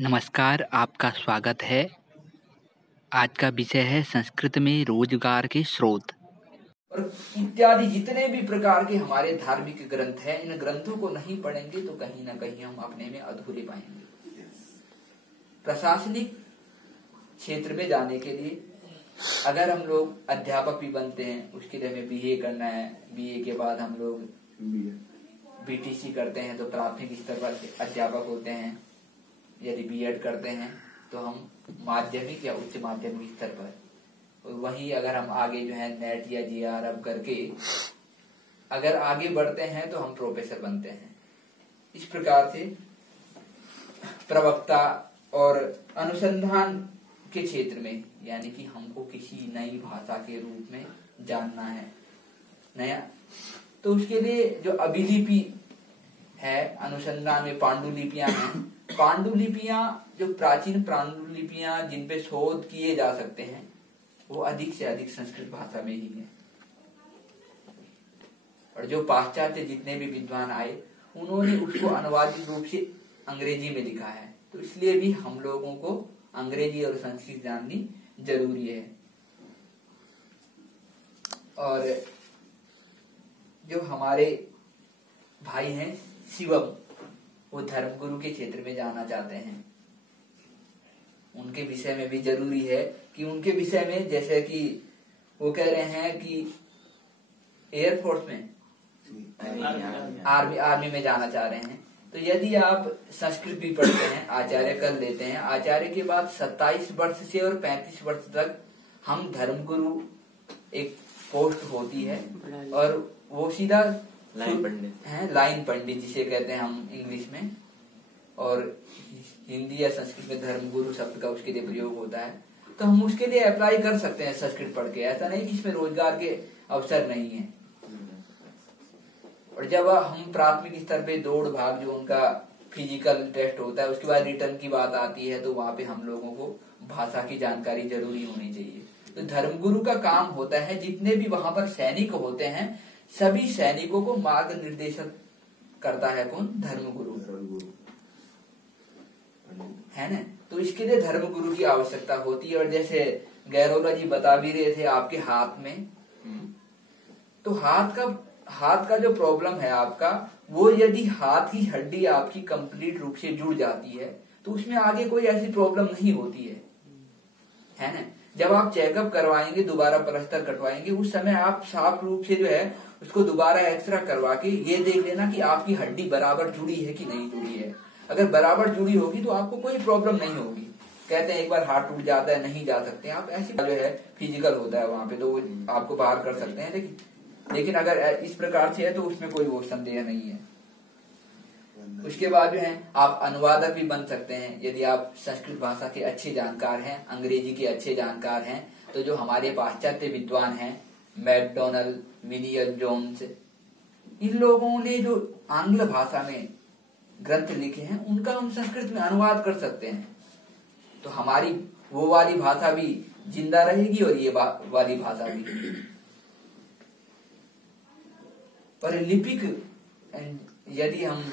नमस्कार, आपका स्वागत है। आज का विषय है संस्कृत में रोजगार के स्रोत। और इत्यादि जितने भी प्रकार के हमारे धार्मिक ग्रंथ हैं, इन ग्रंथों को नहीं पढ़ेंगे तो कहीं ना कहीं हम अपने में अधूरे पाएंगे। प्रशासनिक क्षेत्र में जाने के लिए अगर हम लोग अध्यापक भी बनते हैं, उसके लिए हमें बीए करना है। बीए के बाद हम लोग बीटीसी करते हैं तो प्राथमिक स्तर पर अध्यापक होते हैं। यदि बीएड करते हैं तो हम माध्यमिक या उच्च माध्यमिक स्तर पर। वही अगर हम आगे जो है नेट या जीआरएफ करके अगर आगे बढ़ते हैं तो हम प्रोफेसर बनते हैं। इस प्रकार से प्रवक्ता और अनुसंधान के क्षेत्र में, यानी कि हमको किसी नई भाषा के रूप में जानना है नया, तो उसके लिए जो अभिलिपि है, अनुसंधान में पांडुलिपियां हैं। पांडुलिपियां जो प्राचीन पांडुलिपियां जिन पे शोध किए जा सकते हैं वो अधिक से अधिक संस्कृत भाषा में ही है। और जो पाश्चात्य जितने भी विद्वान आए उन्होंने उसको अनुवादित रूप से अंग्रेजी में लिखा है। तो इसलिए भी हम लोगों को अंग्रेजी और संस्कृत जाननी जरूरी है। और जो हमारे भाई हैं शिवम, वो धर्मगुरु के क्षेत्र में जाना चाहते हैं। उनके विषय में भी जरूरी है कि उनके विषय में, जैसे कि वो कह रहे हैं कि एयरफोर्स में आर्मी में जाना चाह रहे हैं। तो यदि आप संस्कृत भी पढ़ते हैं, आचार्य कर लेते हैं, आचार्य के बाद 27 वर्ष से और 35 वर्ष तक हम धर्मगुरु एक पोस्ट होती है और वो सीधा लाइन पंडित है, लाइन पंडित जिसे कहते हैं हम इंग्लिश में, और हिंदी या संस्कृत में धर्मगुरु शब्द का उसके लिए प्रयोग होता है। तो हम उसके लिए अप्लाई कर सकते हैं संस्कृत पढ़ के। ऐसा नहीं कि इसमें रोजगार के अवसर नहीं है। और जब हम प्राथमिक स्तर पे दौड़ भाग जो उनका फिजिकल टेस्ट होता है, उसके बाद रिटर्न की बात आती है, तो वहां पे हम लोगों को भाषा की जानकारी जरूरी होनी चाहिए। तो धर्मगुरु का काम होता है, जितने भी वहां पर सैनिक होते हैं सभी सैनिकों को मार्ग निर्देशन करता है कौन? धर्मगुरु है ना। तो इसके लिए धर्मगुरु की आवश्यकता होती है। और जैसे गैरोला जी बता भी रहे थे आपके हाथ में, तो हाथ का जो प्रॉब्लम है आपका, वो यदि हाथ की हड्डी आपकी कंप्लीट रूप से जुड़ जाती है तो उसमें आगे कोई ऐसी प्रॉब्लम नहीं होती है ना। जब आप चेकअप करवाएंगे, दोबारा प्लास्टर कटवाएंगे, उस समय आप साफ रूप से जो है उसको दोबारा एक्सरे करवा के ये देख लेना कि आपकी हड्डी बराबर जुड़ी है कि नहीं जुड़ी है। अगर बराबर जुड़ी होगी तो आपको कोई प्रॉब्लम नहीं होगी। कहते हैं एक बार हाथ टूट जाता है, नहीं जा सकते आप, ऐसी जो है फिजिकल होता है वहां पे, तो आपको बाहर कर सकते हैं। लेकिन अगर इस प्रकार से है तो उसमें कोई वो संदेह नहीं है। उसके बाद जो है आप अनुवादक भी बन सकते हैं यदि आप संस्कृत भाषा के अच्छे जानकार हैं, अंग्रेजी के अच्छे जानकार हैं। तो जो हमारे पाश्चात्य विद्वान हैं, मैकडोनल्ड, विनियन जोन्स, इन लोगों ने जो आंग्ल भाषा में ग्रंथ लिखे हैं उनका हम संस्कृत में अनुवाद कर सकते हैं। तो हमारी वो वाली भाषा भी जिंदा रहेगी और ये वाली भाषा भी। पर लिपिक, यदि हम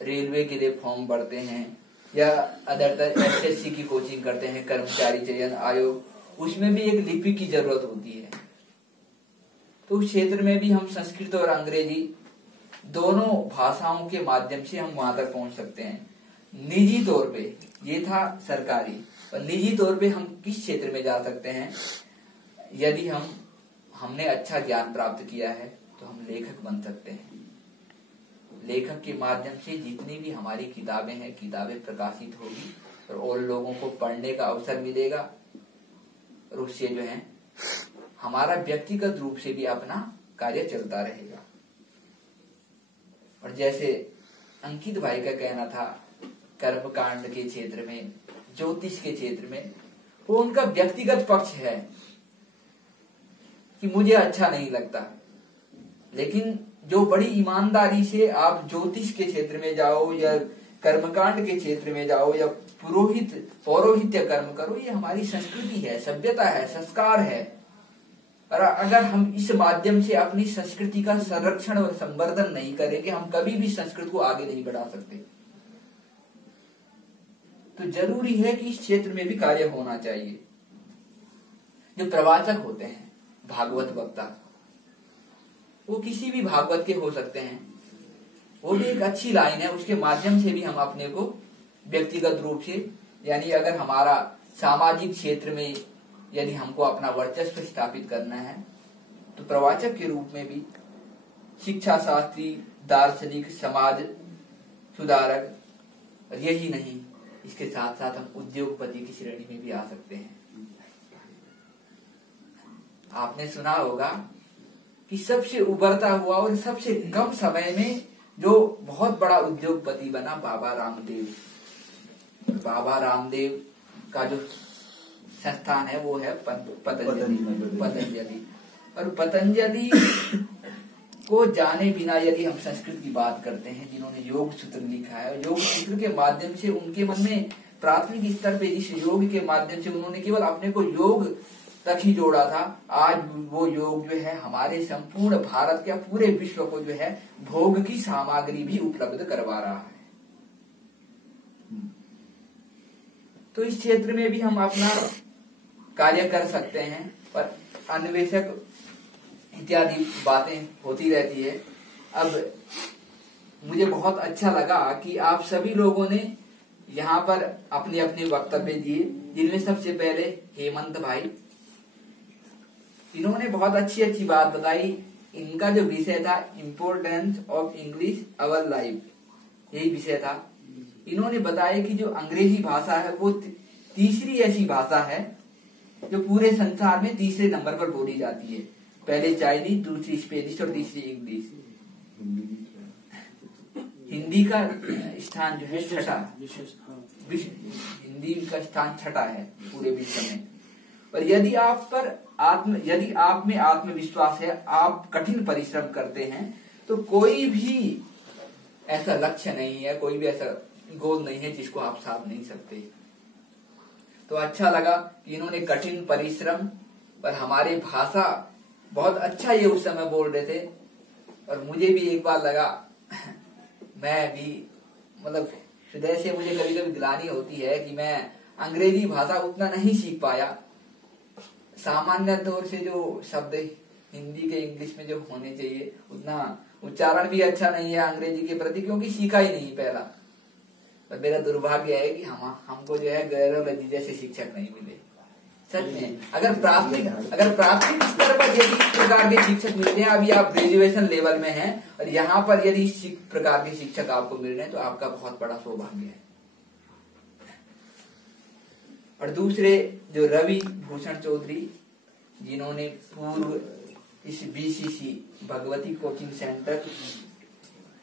रेलवे के लिए फॉर्म भरते हैं या अदर एसएससी की कोचिंग करते हैं, कर्मचारी चयन आयोग, उसमें भी एक लिपि की जरूरत होती है। तो उस क्षेत्र में भी हम संस्कृत और अंग्रेजी दोनों भाषाओं के माध्यम से हम वहां तक पहुंच सकते हैं। निजी तौर पे ये था सरकारी, और निजी तौर पे हम किस क्षेत्र में जा सकते हैं? यदि हमने अच्छा ज्ञान प्राप्त किया है तो हम लेखक बन सकते हैं। लेखक के माध्यम से जितनी भी हमारी किताबें हैं, किताबें प्रकाशित होगी और लोगों को पढ़ने का अवसर मिलेगा, और उससे जो है हमारा व्यक्तिगत रूप से भी अपना कार्य चलता रहेगा। और जैसे अंकित भाई का कहना था, कर्मकांड के क्षेत्र में, ज्योतिष के क्षेत्र में, वो उनका व्यक्तिगत पक्ष है कि मुझे अच्छा नहीं लगता। लेकिन जो बड़ी ईमानदारी से आप ज्योतिष के क्षेत्र में जाओ या कर्मकांड के क्षेत्र में जाओ या पौरोहित्य कर्म करो, ये हमारी संस्कृति है, सभ्यता है, संस्कार है। और अगर हम इस माध्यम से अपनी संस्कृति का संरक्षण और संवर्धन नहीं करेंगे, हम कभी भी संस्कृत को आगे नहीं बढ़ा सकते। तो जरूरी है कि इस क्षेत्र में भी कार्य होना चाहिए। जो प्रवाचक होते हैं, भागवत वक्ता, वो किसी भी भागवत के हो सकते हैं, वो भी एक अच्छी लाइन है, उसके माध्यम से भी हम अपने को व्यक्तिगत रूप से, यानी अगर हमारा सामाजिक क्षेत्र में यदि हमको अपना वर्चस्व स्थापित करना है तो प्रवाचक के रूप में भी शिक्षा शास्त्री, दार्शनिक, समाज सुधारक, और यही नहीं, इसके साथ साथ हम उद्योगपति की श्रेणी में भी आ सकते हैं। आपने सुना होगा कि सबसे उभरता हुआ और सबसे कम समय में जो बहुत बड़ा उद्योगपति बना बाबा रामदेव। बाबा रामदेव का जो संस्थान है वो है पतंजलि। और पतंजलि को जाने बिना यदि हम संस्कृत की बात करते हैं, जिन्होंने योग सूत्र लिखा है, और योग सूत्र के माध्यम से उनके मन में प्राथमिक स्तर पे इस योग के माध्यम से उन्होंने केवल अपने को योग तक ही जोड़ा था। आज वो योग जो है हमारे संपूर्ण भारत के पूरे विश्व को जो है भोग की सामग्री भी उपलब्ध करवा रहा है। तो इस क्षेत्र में भी हम अपना कार्य कर सकते हैं, पर अन्वेषक इत्यादि बातें होती रहती है। अब मुझे बहुत अच्छा लगा कि आप सभी लोगों ने यहाँ पर अपने अपने वक्तव्य दिए, जिनमें सबसे पहले हेमंत भाई, इन्होंने बहुत अच्छी अच्छी बात बताई। इनका जो विषय था importance of English our life, यही विषय था। इन्होंने बताया कि जो अंग्रेजी भाषा है वो तीसरी ऐसी भाषा है जो पूरे संसार में तीसरे नंबर पर बोली जाती है। पहले चाइनीज, दूसरी स्पेनिश और तीसरी इंग्लिश। हिंदी का स्थान जो है छठा, हिंदी का स्थान छठा है पूरे विश्व में। और यदि आप में आत्मविश्वास है, आप कठिन परिश्रम करते हैं, तो कोई भी ऐसा लक्ष्य नहीं है, कोई भी ऐसा गोल नहीं है जिसको आप साध नहीं सकते। तो अच्छा लगा कि इन्होंने कठिन परिश्रम पर हमारी भाषा बहुत अच्छा ये उस समय बोल रहे थे। और मुझे भी एक बार लगा मैं भी मतलब हृदय से मुझे कभी कभी ग्लानि होती है कि मैं अंग्रेजी भाषा उतना नहीं सीख पाया। सामान्य तौर से जो शब्द हिंदी के इंग्लिश में जो होने चाहिए उतना उच्चारण भी अच्छा नहीं है अंग्रेजी के प्रति, क्योंकि सीखा ही नहीं पहला। पर मेरा दुर्भाग्य है कि हमको जो है गैरोलॉजी जैसे शिक्षक नहीं मिले। सच में अगर प्राथमिक स्तर पर यदि इस प्रकार के शिक्षक मिलते हैं, अभी आप ग्रेजुएशन लेवल में हैं और यहाँ पर यदि इस प्रकार के शिक्षक आपको मिल रहे हैं तो आपका बहुत बड़ा सौभाग्य है। और दूसरे जो रवि भूषण चौधरी, जिन्होंने पूर्व इस बीसीसी भगवती कोचिंग सेंटर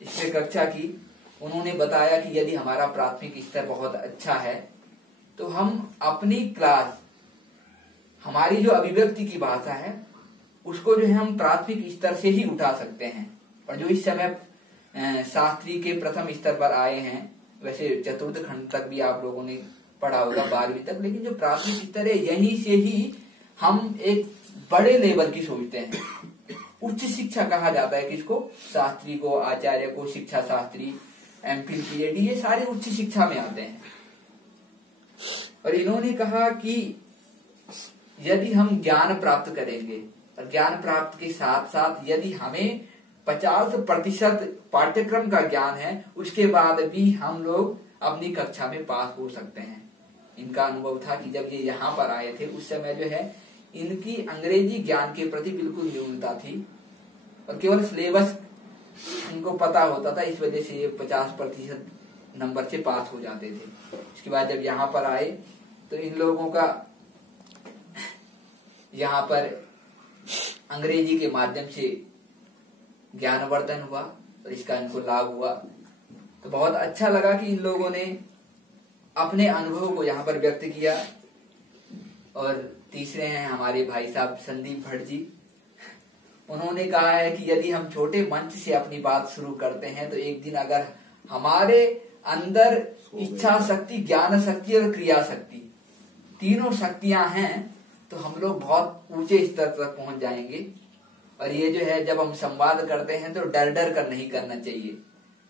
इसमें कक्षा की, उन्होंने बताया कि यदि हमारा प्राथमिक स्तर बहुत अच्छा है तो हम अपनी क्लास, हमारी जो अभिव्यक्ति की भाषा है उसको जो है हम प्राथमिक स्तर से ही उठा सकते हैं। और जो इस समय शास्त्री के प्रथम स्तर पर आए हैं, वैसे चतुर्थ खंड तक भी आप लोगों ने पढ़ा होगा, 12वीं तक, लेकिन जो प्राथमिक स्तर है यहीं से ही हम एक बड़े लेवल की सोचते हैं। उच्च शिक्षा कहा जाता है किसको? शास्त्री को, आचार्य को, शिक्षा शास्त्री, एमफिल, पीएचडी, ये सारे उच्च शिक्षा में आते हैं। और इन्होंने कहा कि यदि हम ज्ञान प्राप्त करेंगे और ज्ञान प्राप्त के साथ साथ यदि हमें 50% पाठ्यक्रम का ज्ञान है, उसके बाद भी हम लोग अपनी कक्षा में पास हो सकते हैं। इनका अनुभव था कि जब ये यहाँ पर आए थे उस समय जो है इनकी अंग्रेजी ज्ञान के प्रति बिल्कुल न्यूनता थी और केवल सिलेबस इनको पता होता था, इस वजह से ये 50% नंबर से पास हो जाते थे। इसके बाद जब यहाँ पर आए तो इन लोगों का यहाँ पर अंग्रेजी के माध्यम से ज्ञानवर्धन हुआ और इसका इनको लाभ हुआ। तो बहुत अच्छा लगा कि इन लोगों ने अपने अनुभव को यहाँ पर व्यक्त किया। और तीसरे हैं हमारे भाई साहब संदीप भट्ट जी। उन्होंने कहा है कि यदि हम छोटे मंच से अपनी बात शुरू करते हैं तो एक दिन अगर हमारे अंदर इच्छा शक्ति, ज्ञान शक्ति और क्रिया शक्ति, तीनों शक्तियां हैं तो हम लोग बहुत ऊंचे स्तर तक पहुंच जाएंगे। और ये जो है जब हम संवाद करते हैं तो डर डर कर नहीं करना चाहिए,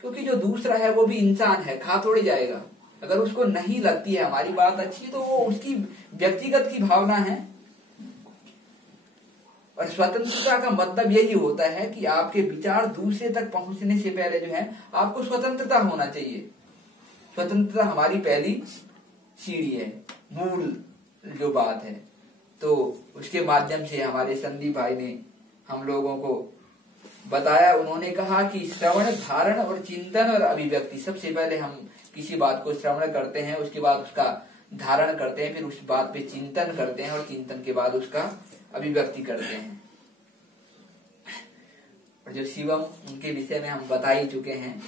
क्योंकि जो दूसरा है वो भी इंसान है, खा थोड़ी जाएगा। अगर उसको नहीं लगती है हमारी बात अच्छी, तो वो उसकी व्यक्तिगत की भावना है। और स्वतंत्रता का मतलब यही होता है कि आपके विचार दूसरे तक पहुंचने से पहले जो है आपको स्वतंत्रता होना चाहिए। स्वतंत्रता हमारी पहली सीढ़ी है, मूल जो बात है। तो उसके माध्यम से हमारे संदीप भाई ने हम लोगों को बताया। उन्होंने कहा कि श्रवण, धारण और चिंतन और अभिव्यक्ति, सबसे पहले हम किसी बात को श्रवण करते हैं, उसके बाद उसका धारण करते हैं, फिर उस बात पे चिंतन करते हैं और चिंतन के बाद उसका अभिव्यक्ति करते हैं। और जो शिवम, उनके विषय में हम बता ही चुके हैं।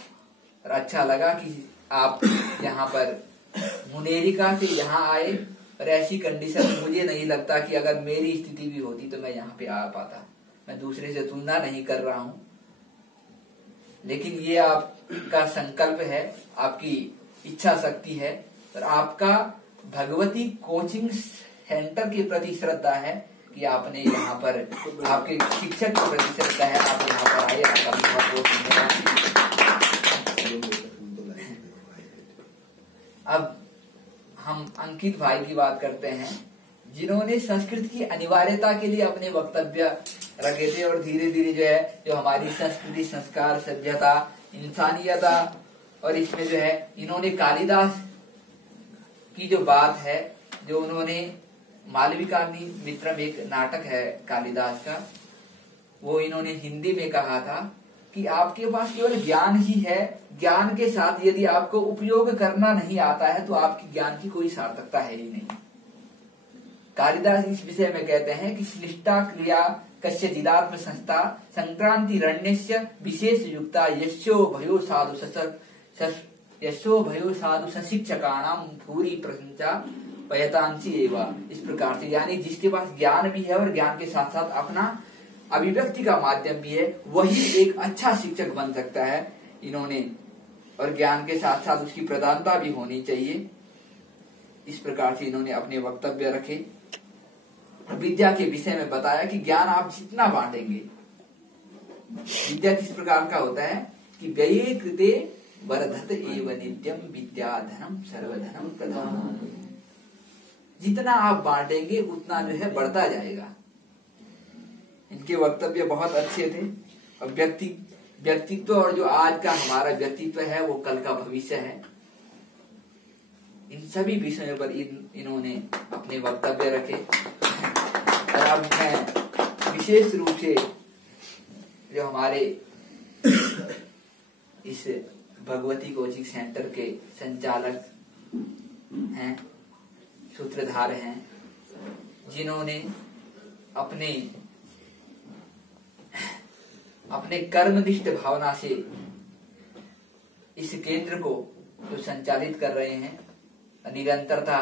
और अच्छा लगा कि आप यहाँ पर मुनेरिका से यहाँ आए। और ऐसी कंडीशन मुझे नहीं लगता कि अगर मेरी स्थिति भी होती तो मैं यहाँ पे आ पाता। मैं दूसरे से तुलना नहीं कर रहा हूँ, लेकिन ये आपका संकल्प है, आपकी इच्छा शक्ति है और आपका भगवती कोचिंग सेंटर के प्रति श्रद्धा है कि आपने यहाँ पर, आपके शिक्षक के प्रति श्रद्धा है, आप यहाँ पर आए। आपका बहुत बहुत धन्यवाद। अब हम अंकित भाई की बात करते हैं, जिन्होंने संस्कृत की अनिवार्यता के लिए अपने वक्तव्य रखे थे और धीरे धीरे जो है, जो हमारी संस्कृति, संस्कार, सभ्यता, इंसानियता, और इसमें जो है इन्होंने कालिदास की जो बात है, जो उन्होंने मालविकाग्निमित्रम एक नाटक है कालिदास का, वो इन्होंने हिंदी में कहा था कि आपके पास केवल ज्ञान ही है, ज्ञान के साथ यदि आपको उपयोग करना नहीं आता है तो आपकी ज्ञान की कोई सार्थकता है ही नहीं। कालिदास इस विषय में कहते हैं कि श्लिष्टा क्रिया कस्यचिदात्म संस्था संक्रांति रण्यस्य विशेष युक्ता यशो भयो साधु सशिक्षकाणाम भूरी प्रशंसा पयतांसी एवं। इस प्रकार से, यानी जिसके पास ज्ञान भी है और ज्ञान के साथ साथ अपना अभिव्यक्ति का माध्यम भी है, वही एक अच्छा शिक्षक बन सकता है। इन्होंने, और ज्ञान के साथ साथ उसकी प्रधानता भी होनी चाहिए। इस प्रकार से इन्होंने अपने वक्तव्य रखे। विद्या के विषय में बताया कि ज्ञान आप जितना बांटेंगे, विद्या किस प्रकार का होता है कि व्यये कृते वर्धत एव नित्यम विद्या धनम सर्वधनम प्रधानम। जितना आप बांटेंगे उतना जो है बढ़ता जाएगा। इनके वक्तव्य बहुत अच्छे थे। और व्यक्तित्व, और जो आज का हमारा व्यक्तित्व है वो कल का भविष्य है। इन सभी विषयों पर इन्होंने अपने वक्तव्य रखे। और अब मैं विशेष रूप से जो हमारे इस भगवती कोचिंग सेंटर के संचालक हैं, सूत्रधार हैं, जिन्होंने अपने कर्मनिष्ठ भावना से इस केंद्र को जो संचालित कर रहे हैं, निरंतरता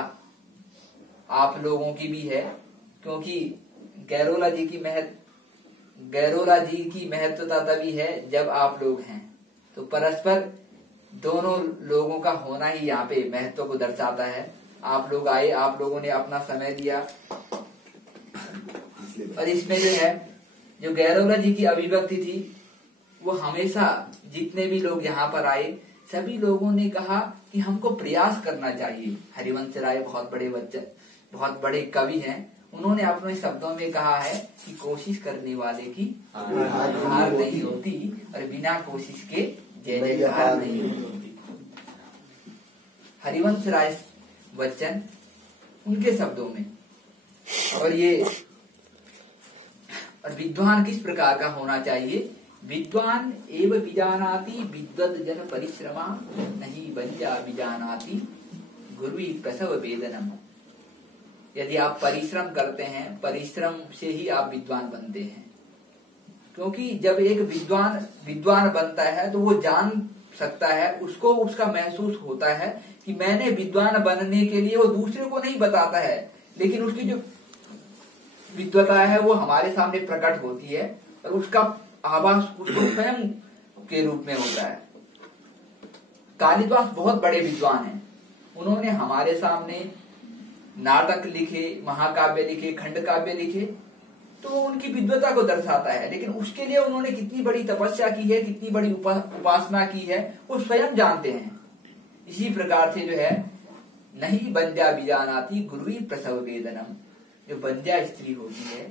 आप लोगों की भी है, क्योंकि गैरोला जी की महत्वता तभी है जब आप लोग हैं। तो परस्पर दोनों लोगों का होना ही यहाँ पे महत्व को दर्शाता है। आप लोग आए, आप लोगों ने अपना समय दिया, और इसमें जो है, जो गैरोला जी की अभिव्यक्ति थी, वो हमेशा जितने भी लोग यहाँ पर आए, सभी लोगों ने कहा कि हमको प्रयास करना चाहिए। हरिवंश राय बहुत बड़े कवि हैं। उन्होंने अपने शब्दों में कहा है कि कोशिश करने वाले की हार नहीं होती और बिना कोशिश के जय जयकार नहीं होती। हरिवंश राय बच्चन, उनके शब्दों में। और ये, और विद्वान किस प्रकार का होना चाहिए? विद्वान एव विजानाति विद्वद जन परिश्रमा नहीं बंजा विजानाति गुरुई प्रसव वेदनम। यदि आप परिश्रम करते हैं, परिश्रम से ही आप विद्वान बनते हैं। क्योंकि जब एक विद्वान बनता है तो वो जान सकता है, उसको उसका महसूस होता है कि मैंने विद्वान बनने के लिए, वो दूसरे को नहीं बताता है, लेकिन उसकी जो विद्वता है वो हमारे सामने प्रकट होती है और उसका आभास उसको स्वयं के रूप में होता है। कालिदास बहुत बड़े विद्वान हैं। उन्होंने हमारे सामने नाटक लिखे, महाकाव्य लिखे, खंड काव्य लिखे, तो उनकी विद्वता को दर्शाता है। लेकिन उसके लिए उन्होंने कितनी बड़ी तपस्या की है, कितनी बड़ी उपासना की है, वो स्वयं जानते हैं। इसी प्रकार से जो है नहीं बंध्या बीजानाति गुरुई प्रसव वेदनम, जो बंध्या स्त्री होती है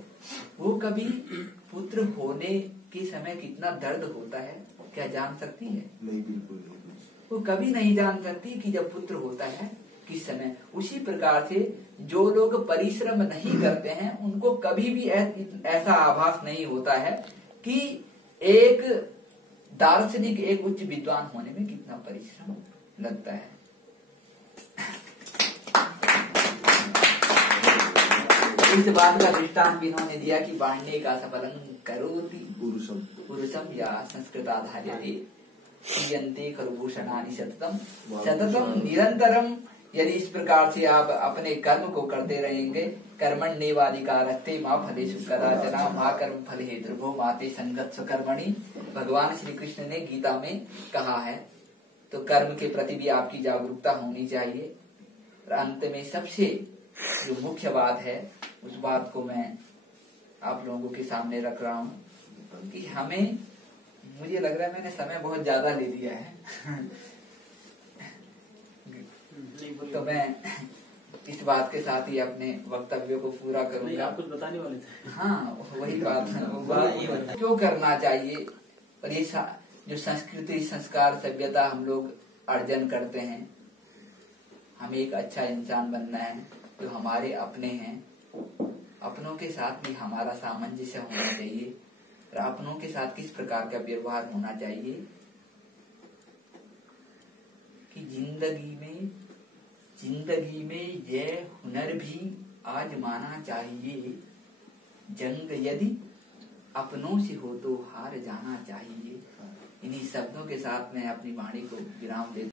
वो कभी पुत्र होने के समय कितना दर्द होता है क्या जान सकती है? नहीं, बिल्कुल नहीं। वो कभी नहीं जान सकती कि जब पुत्र होता है किस समय। उसी प्रकार से जो लोग परिश्रम नहीं करते हैं उनको कभी भी ऐसा आभास नहीं होता है कि एक दार्शनिक, एक उच्च विद्वान होने में कितना परिश्रम लगता है। इस बात का दृष्टांत भी इन्होंने दिया कि बाण्ये का सफलं करोति पुरुषम या संस्कृताधार्यते क्रियन्ते खरभूषणानि सततम सततम निरंतरम। यदि इस प्रकार से आप अपने कर्म को करते रहेंगे, कर्मण्येवाधिकारस्ते मा फलेषु कदाचन मा कर्म फले हेतुर्भुः मा ते संगतस्व कर्मणि, भगवान श्री कृष्ण ने गीता में कहा है। तो कर्म के प्रति भी आपकी जागरूकता होनी चाहिए। और अंत में सबसे जो मुख्य बात है उस बात को मैं आप लोगों के सामने रख रहा हूँ कि हमें, मुझे लग रहा है मैंने समय बहुत ज्यादा ले लिया है तो मैं इस बात के साथ ही अपने वक्तव्य को पूरा करूंगा। आप कुछ बताने वाले थे? हाँ, वही बात क्यों करना चाहिए। और ये जो संस्कृति, संस्कार, सभ्यता हम लोग अर्जन करते हैं, हमें एक अच्छा इंसान बनना है, जो हमारे अपने हैं, अपनों के साथ भी हमारा सामंजस्य होना चाहिए और अपनों के साथ किस प्रकार का व्यवहार होना चाहिए कि जिंदगी में यह हुनर भी आजमाना चाहिए, जंग यदि अपनों से हो तो हार जाना चाहिए। इन्हीं शब्दों के साथ मैं अपनी वाणी को विराम देता हूं।